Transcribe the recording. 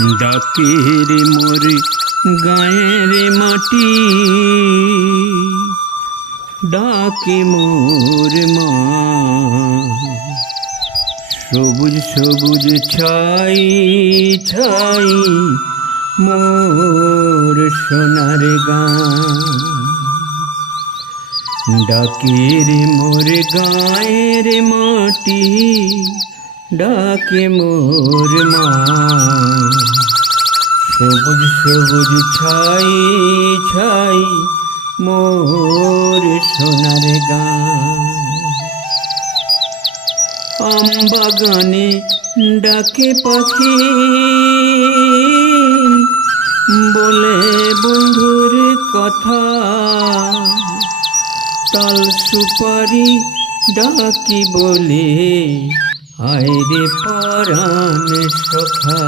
ডাকে রে মোর গায়ের মাটি, ডাকে মোর মা। সবুজ সবুজ ছাই ছাই মোর সোনার গাঁ। ডাকে রে মোর গায়ের মাটি, ডাকে মোর মা। সবুজ সবুজ ছাই ছাই মোর সোনার গাঁ। আম বাগানে ডাকে পাখি, বলে বন্ধুর কথা। তাল সুপারি ডাকি বলে, আয় রে পরাণ সখা।